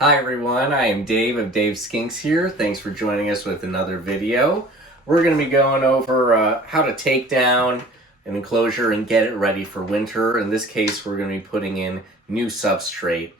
Hi everyone, I am Dave of Dave Skinks here. Thanks for joining us with another video. We're going to be going over how to take down an enclosure and get it ready for winter. In this case, we're going to be putting in new substrate.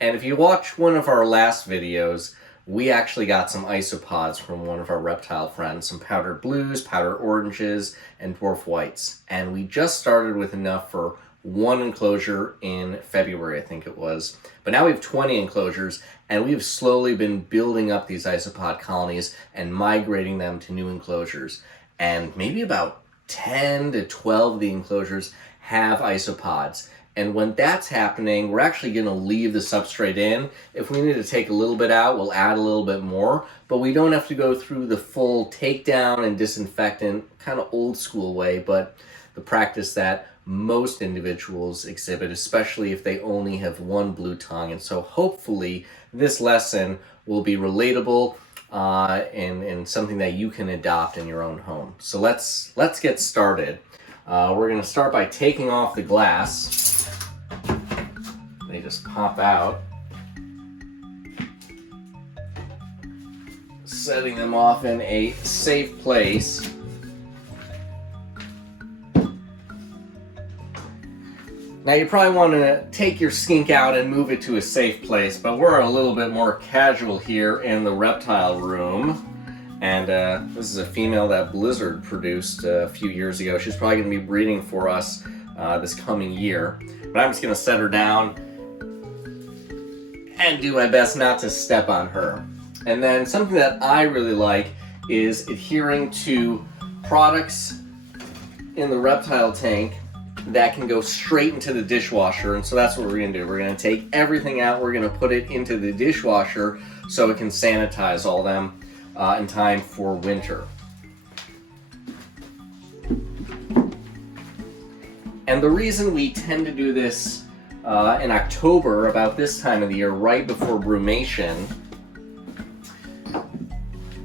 And if you watch one of our last videos, we actually got some isopods from one of our reptile friends, some powdered blues, powdered oranges, and dwarf whites. And we just started with enough for one enclosure in February, I think it was. But now we have 20 enclosures, and we've slowly been building up these isopod colonies and migrating them to new enclosures. And maybe about 10 to 12 of the enclosures have isopods. And when that's happening, we're actually going to leave the substrate in. If we need to take a little bit out, we'll add a little bit more. But we don't have to go through the full takedown and disinfectant, kind of old school way, but the practice that most individuals exhibit, especially if they only have one blue tongue. And so hopefully this lesson will be relatable and something that you can adopt in your own home. So let's get started. We're going to start by taking off the glass. They just pop out. Setting them off in a safe place. Now you probably want to take your skink out and move it to a safe place, but we're a little bit more casual here in the reptile room. And this is a female that Blizzard produced a few years ago. She's probably going to be breeding for us this coming year. But I'm just going to set her down and do my best not to step on her. And then something that I really like is adhering to products in the reptile tank that can go straight into the dishwasher. And so that's what we're going to do. We're going to take everything out, we're going to put it into the dishwasher so it can sanitize all them in time for winter. And the reason we tend to do this in October, about this time of the year, right before brumation,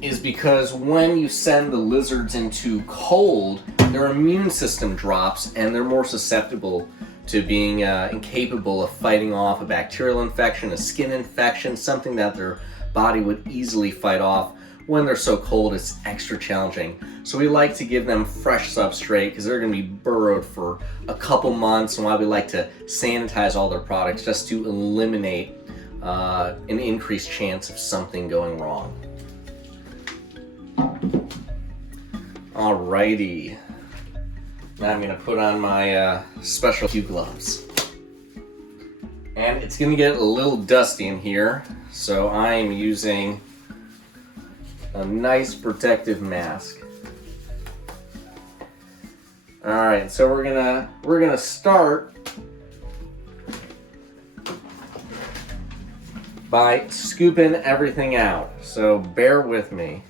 is because when you send the lizards into cold, their immune system drops and they're more susceptible to being incapable of fighting off a bacterial infection, a skin infection, something that their body would easily fight off. When they're so cold, it's extra challenging. So we like to give them fresh substrate because they're going to be burrowed for a couple months, and why we like to sanitize all their products just to eliminate an increased chance of something going wrong. Alrighty. Now I'm going to put on my special Q gloves. And it's going to get a little dusty in here, so I am using a nice protective mask. Alright, so we're gonna start by scooping everything out. So bear with me.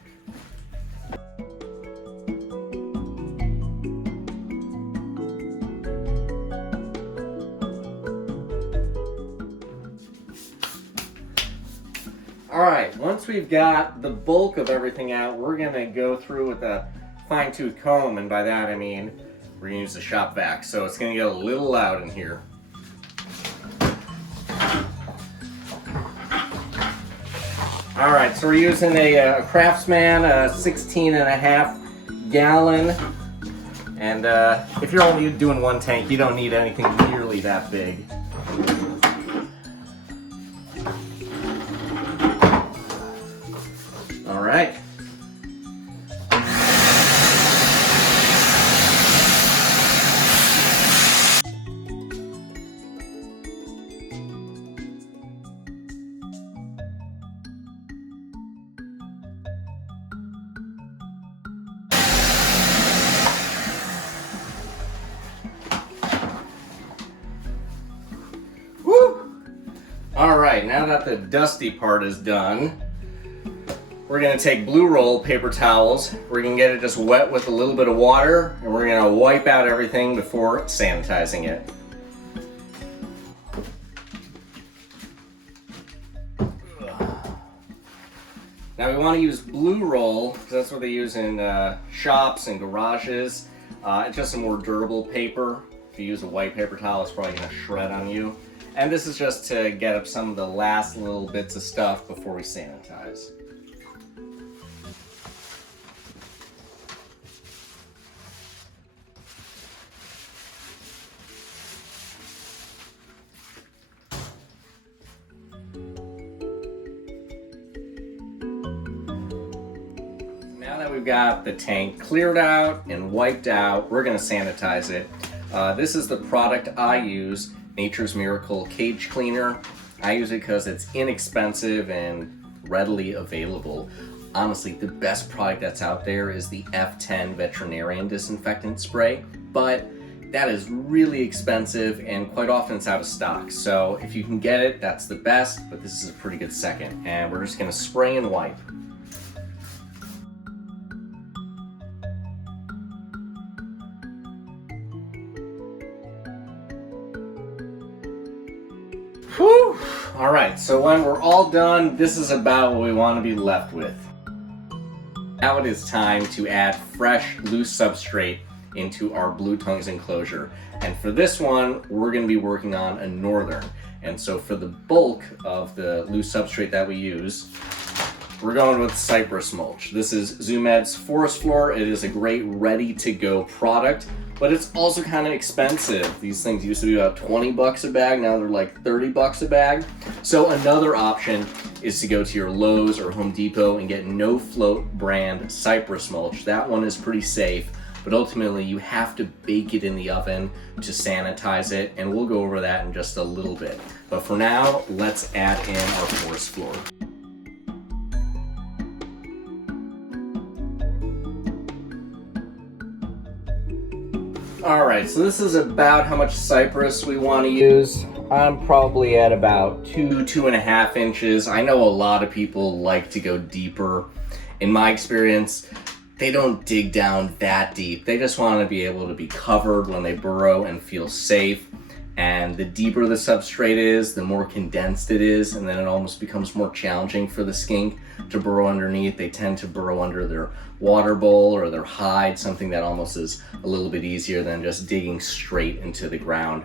Alright, once we've got the bulk of everything out, we're going to go through with a fine-tooth comb, and by that I mean we're going to use the shop vac, so it's going to get a little loud in here. Alright, so we're using a Craftsman, a 16.5 gallon, and if you're only doing one tank, you don't need anything nearly that big. All right. Woo! All right, now that the dusty part is done, we're going to take blue roll paper towels. We're going to get it just wet with a little bit of water, and we're going to wipe out everything before sanitizing it. Now we want to use blue roll because that's what they use in shops and garages. It's just a more durable paper. If you use a white paper towel, it's probably going to shred on you. And this is just to get up some of the last little bits of stuff before we sanitize. Now that we've got the tank cleared out and wiped out, we're going to sanitize it. This is the product I use, Nature's Miracle Cage Cleaner. I use it because it's inexpensive and readily available. Honestly, the best product that's out there is the F10 veterinarian disinfectant spray, but that is really expensive and quite often it's out of stock. So if you can get it, that's the best, but this is a pretty good second. And we're just going to spray and wipe. Whew. All right, so when we're all done, this is about what we want to be left with. Now it is time to add fresh, loose substrate into our Blue Tongues enclosure. And for this one, we're going to be working on a northern. And so for the bulk of the loose substrate that we use, we're going with cypress mulch. This is Zoomed's Forest Floor. It is a great ready-to-go product, but it's also kind of expensive. These things used to be about 20 bucks a bag, now they're like 30 bucks a bag. So another option is to go to your Lowe's or Home Depot and get No Float brand cypress mulch. That one is pretty safe, but ultimately you have to bake it in the oven to sanitize it, and we'll go over that in just a little bit. But for now, let's add in our forest floor. All right, so this is about how much cypress we want to use. I'm probably at about 2.5 inches. I know a lot of people like to go deeper. In my experience, they don't dig down that deep. They just want to be able to be covered when they burrow and feel safe. And the deeper the substrate is, the more condensed it is, and then it almost becomes more challenging for the skink to burrow underneath. They tend to burrow under their water bowl or their hide, something that almost is a little bit easier than just digging straight into the ground.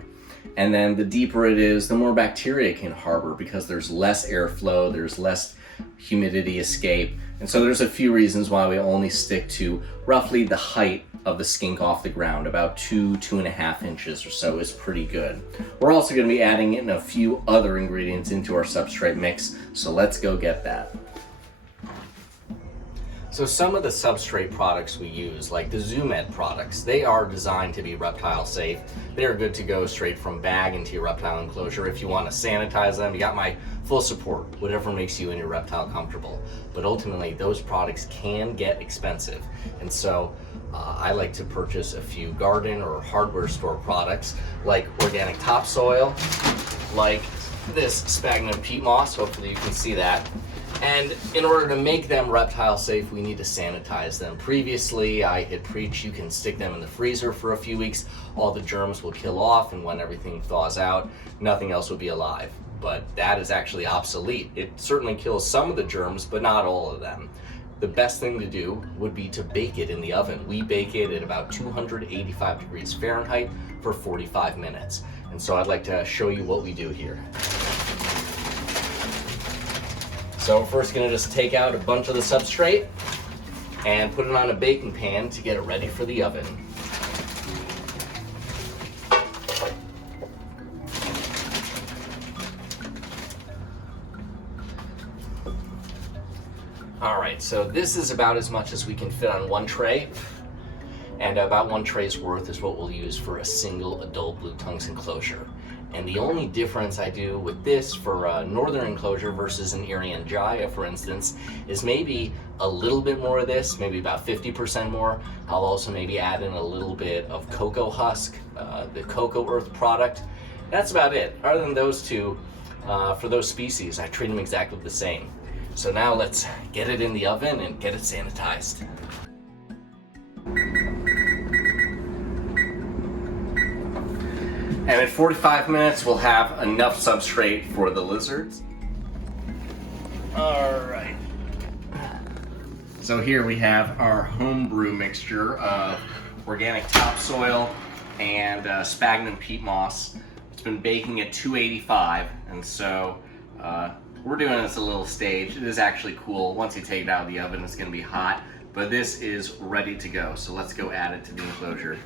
And then the deeper it is, the more bacteria it can harbor because there's less airflow, there's less humidity escape. And so there's a few reasons why we only stick to roughly the height of the skink off the ground. About 2.5 inches or so is pretty good. We're also going to be adding in a few other ingredients into our substrate mix, so let's go get that. So some of the substrate products we use, like the Zoomed products, they are designed to be reptile safe. They are good to go straight from bag into your reptile enclosure. If you want to sanitize them, you got my full support, whatever makes you and your reptile comfortable. But ultimately, those products can get expensive. And so I like to purchase a few garden or hardware store products like organic topsoil, like this sphagnum peat moss, hopefully you can see that. And in order to make them reptile safe, we need to sanitize them. Previously, I had preached you can stick them in the freezer for a few weeks, all the germs will kill off, and when everything thaws out, nothing else will be alive. But that is actually obsolete. It certainly kills some of the germs, but not all of them. The best thing to do would be to bake it in the oven. We bake it at about 285 degrees Fahrenheit for 45 minutes. And so I'd like to show you what we do here. So we're first gonna just take out a bunch of the substrate and put it on a baking pan to get it ready for the oven. All right, so this is about as much as we can fit on one tray, and about one tray's worth is what we'll use for a single adult Blue Tongues enclosure. And the only difference I do with this for a northern enclosure versus an Irian Jaya, for instance, is maybe a little bit more of this, maybe about 50% more. I'll also maybe add in a little bit of cocoa husk, the cocoa earth product. That's about it. Other than those two, for those species, I treat them exactly the same. So now let's get it in the oven and get it sanitized. And at 45 minutes, we'll have enough substrate for the lizards. All right. So here we have our homebrew mixture of organic topsoil and sphagnum peat moss. It's been baking at 285, and so we're doing this a little staged. It is actually cool. Once you take it out of the oven, it's gonna be hot, but this is ready to go. So let's go add it to the enclosure.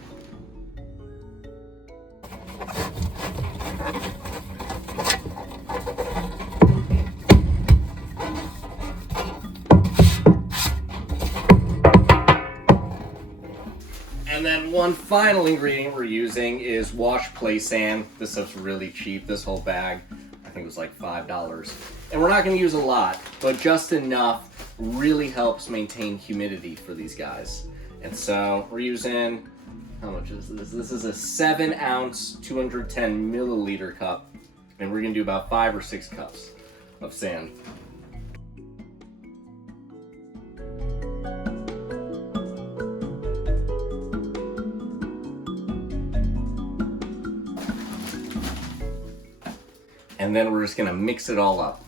And then one final ingredient we're using is wash play sand. This stuff's really cheap. This whole bag, I think it was like $5. And we're not gonna use a lot, but just enough really helps maintain humidity for these guys. And so we're using, how much is this? This is a 7-ounce, 210 milliliter cup. And we're gonna do about 5 or 6 cups of sand. And then we're just gonna mix it all up.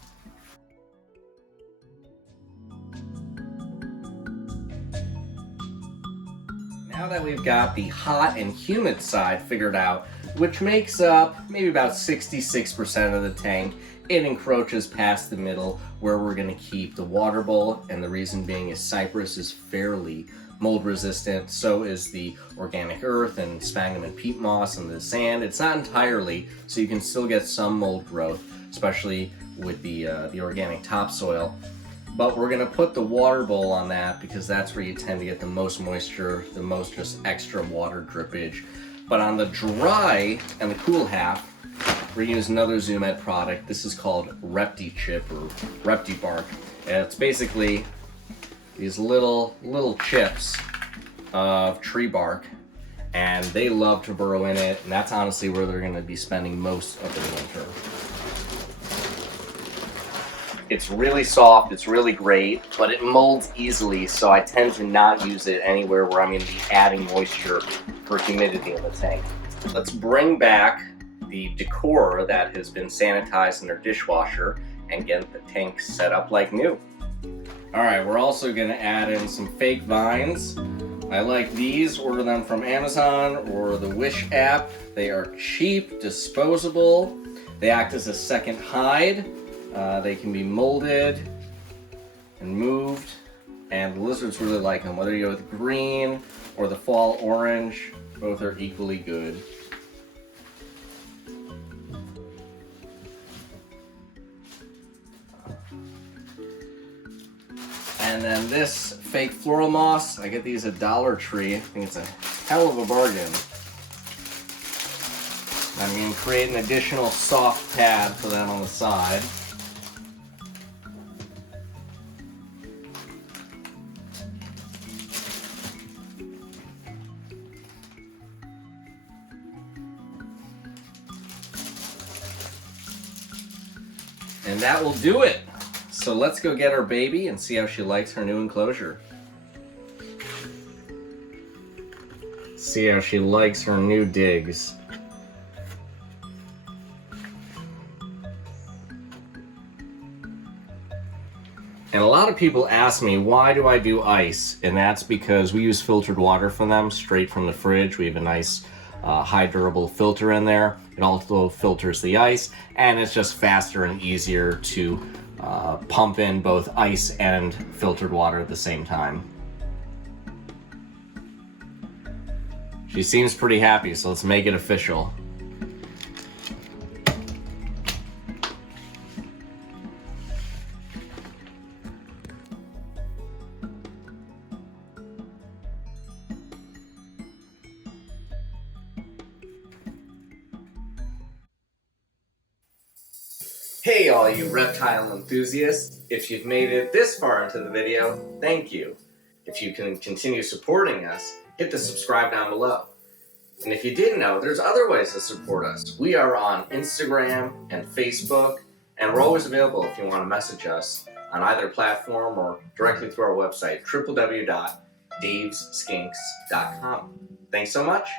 Now that we've got the hot and humid side figured out, which makes up maybe about 66% of the tank, it encroaches past the middle where we're gonna keep the water bowl, and the reason being is cypress is fairly mold resistant, so is the organic earth and sphagnum and peat moss and the sand. It's not entirely, so you can still get some mold growth, especially with the organic topsoil. But we're gonna put the water bowl on that because that's where you tend to get the most moisture, the most just extra water drippage. But on the dry and the cool half, we're gonna use another Zoom Ed product. This is called Repti Chip or Repti Bark. And it's basically these little chips of tree bark, and they love to burrow in it, and that's honestly where they're gonna be spending most of the winter. It's really soft, it's really great, but it molds easily, so I tend to not use it anywhere where I'm gonna be adding moisture for humidity in the tank. Let's bring back the decor that has been sanitized in our dishwasher and get the tank set up like new. All right, we're also gonna add in some fake vines. I like these, order them from Amazon or the Wish app. They are cheap, disposable. They act as a second hide. They can be molded and moved, and the lizards really like them. Whether you go with green or the fall orange, both are equally good. And then this fake floral moss, I get these at Dollar Tree. I think it's a hell of a bargain. I'm going to create an additional soft pad for them on the side. And that will do it. So let's go get our baby and see how she likes her new enclosure. See how she likes her new digs. And a lot of people ask me, why do I do ice? And that's because we use filtered water for them straight from the fridge. We have a nice high durable filter in there. It also filters the ice, and it's just faster and easier to pump in both ice and filtered water at the same time. She seems pretty happy, so let's make it official. Hey all you reptile enthusiasts, if you've made it this far into the video, thank you. If you can continue supporting us, hit the subscribe down below. And if you didn't know, there's other ways to support us. We are on Instagram and Facebook, and we're always available if you want to message us on either platform or directly through our website, www.davesskinks.com. Thanks so much.